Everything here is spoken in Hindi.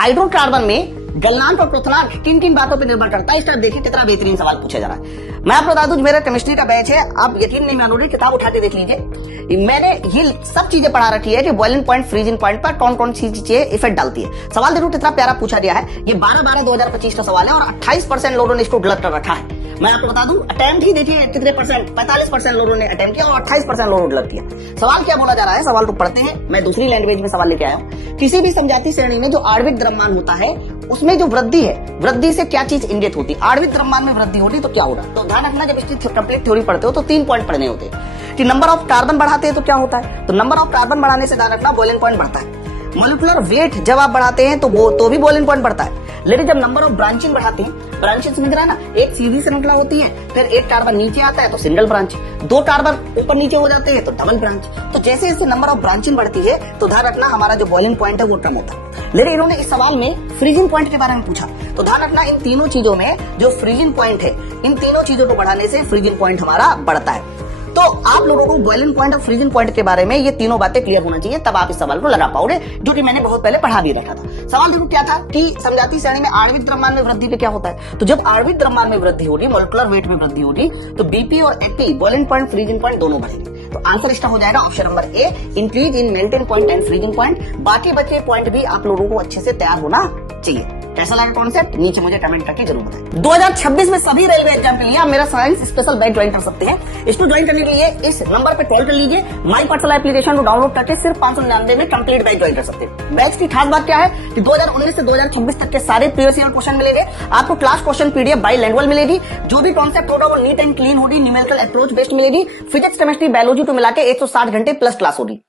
हाइड्रोकार्बन में गलनांक और प्रोथनांक किन किन बातों पर निर्भर करता है, इस तरह देखिए कितना बेहतरीन सवाल पूछा जा रहा है। मैं आपको बता दूं, मेरा केमिस्ट्री का बैच है, आप यकीन नहीं मानोगे, किताब उठा के देख लीजिए, मैंने ये सब चीजें पढ़ा रखी है कि बॉइलिंग पॉइंट फ्रीजिंग पॉइंट पर कौन कौन सी चीजें इफेक्ट डालती है। सवाल देखो कितना प्यारा पूछा गया है, ये 12/12/2025 का सवाल है और 28% लोगों ने इसको गलत कर रखा है। मैं आपको बता दूं, अटेम्प्ट ही देखिए कितने परसेंट, 45% लोगों ने अटेम्प्ट किया और 28% लोगों ने गलत किया। सवाल क्या बोला जा रहा है, सवाल तो पढ़ते हैं, मैं दूसरी लैंग्वेज में सवाल लेके आया हूं। किसी भी समजातीय श्रेणी में जो आणविक द्रव्यमान होता है उसमें जो वृद्धि है, वृद्धि से क्या चीज इंगित होती है, आणविक द्रव्यमान में वृद्धि होती तो क्या होगा। तो ध्यान रखना, जब इसकी कंप्लीट थ्योरी पढ़ते हो तो 3 पॉइंट पढ़ने होते हैं कि नंबर ऑफ कार्बन बढ़ाते हैं तो क्या होता है, तो नंबर ऑफ कार्बन बढ़ाने से ध्यान रखना बॉइलिंग पॉइंट बढ़ता है। मॉलिक्यूलर वेट जब आप बढ़ाते हैं तो भी बॉइलिंग पॉइंट बढ़ता है। लेकिन जब नंबर ऑफ ब्रांचिंग बढ़ाते हैं, ब्रांचिंग समझ रहा है ना, एक सीधी श्रृंखला होती है, फिर एक कार्बन नीचे आता है तो सिंगल ब्रांच, 2 कार्बन ऊपर नीचे हो जाते हैं तो डबल ब्रांच। तो जैसे जैसे नंबर ऑफ ब्रांचिंग बढ़ती है तो ध्यान रखना हमारा जो बॉइलिंग पॉइंट है वो कम होता है। लेकिन इन्होंने इस सवाल में फ्रीजिंग पॉइंट के बारे में पूछा, तो ध्यान रखना इन तीनों चीजों में जो फ्रीजिंग पॉइंट है, इन तीनों चीजों को बढ़ाने से फ्रीजिंग पॉइंट हमारा बढ़ता है। तो आप लोगों को बॉइलिंग पॉइंट और फ्रीजिंग पॉइंट के बारे में ये तीनों बातें क्लियर होना चाहिए, तब आप इस सवाल को लगा पाओगे, जो कि मैंने बहुत पहले पढ़ा भी रखा था। सवाल देखो क्या था कि समजातीय श्रेणी में आणविक द्रव्यमान में वृद्धि पे क्या होता है। तो जब आणविक द्रव्यमान में वृद्धि होगी, मॉलिक्यूलर वेट में वृद्धि होगी, तो बीपी और AP boiling point freezing point दोनों बढ़ेंगे। तो आंसर इसका हो जाएगा option number A, increase in melting point and freezing point. बाकी बचे पॉइंट भी आप लोगों को अच्छे से तैयार होना चाहिए। कैसा लगा कॉन्सेप्ट, नीचे मुझे कमेंट करके जरूर बताएं। 2026 में सभी रेलवे एग्जाम के लिए आप मेरा साइंस स्पेशल बैच ज्वाइन कर सकते हैं। इसको ज्वाइन करने के लिए इस नंबर पे कॉल कर लीजिए, माई पर्सनल एप्लीकेशन को डाउनलोड करके सिर्फ 599 में कंप्लीट बैच ज्वाइन कर सकते हैं। बैच की खास बात क्या है कि 2019 से 2026 तक के सारे प्रीवियस ईयर क्वेश्चन मिलेंगे आपको, क्लास क्वेश्चन पीडीएफ बाइलिंगुअल मिलेगी, जो भी कॉन्सेप्ट होगा वो नीट एंड क्लीन होगी, न्यूमेरिकल अप्रोच बेस्ड मिलेगी, फिजिक्स केमिस्ट्री बायोलॉजी को मिला के 160 घंटे प्लस क्लास होगी।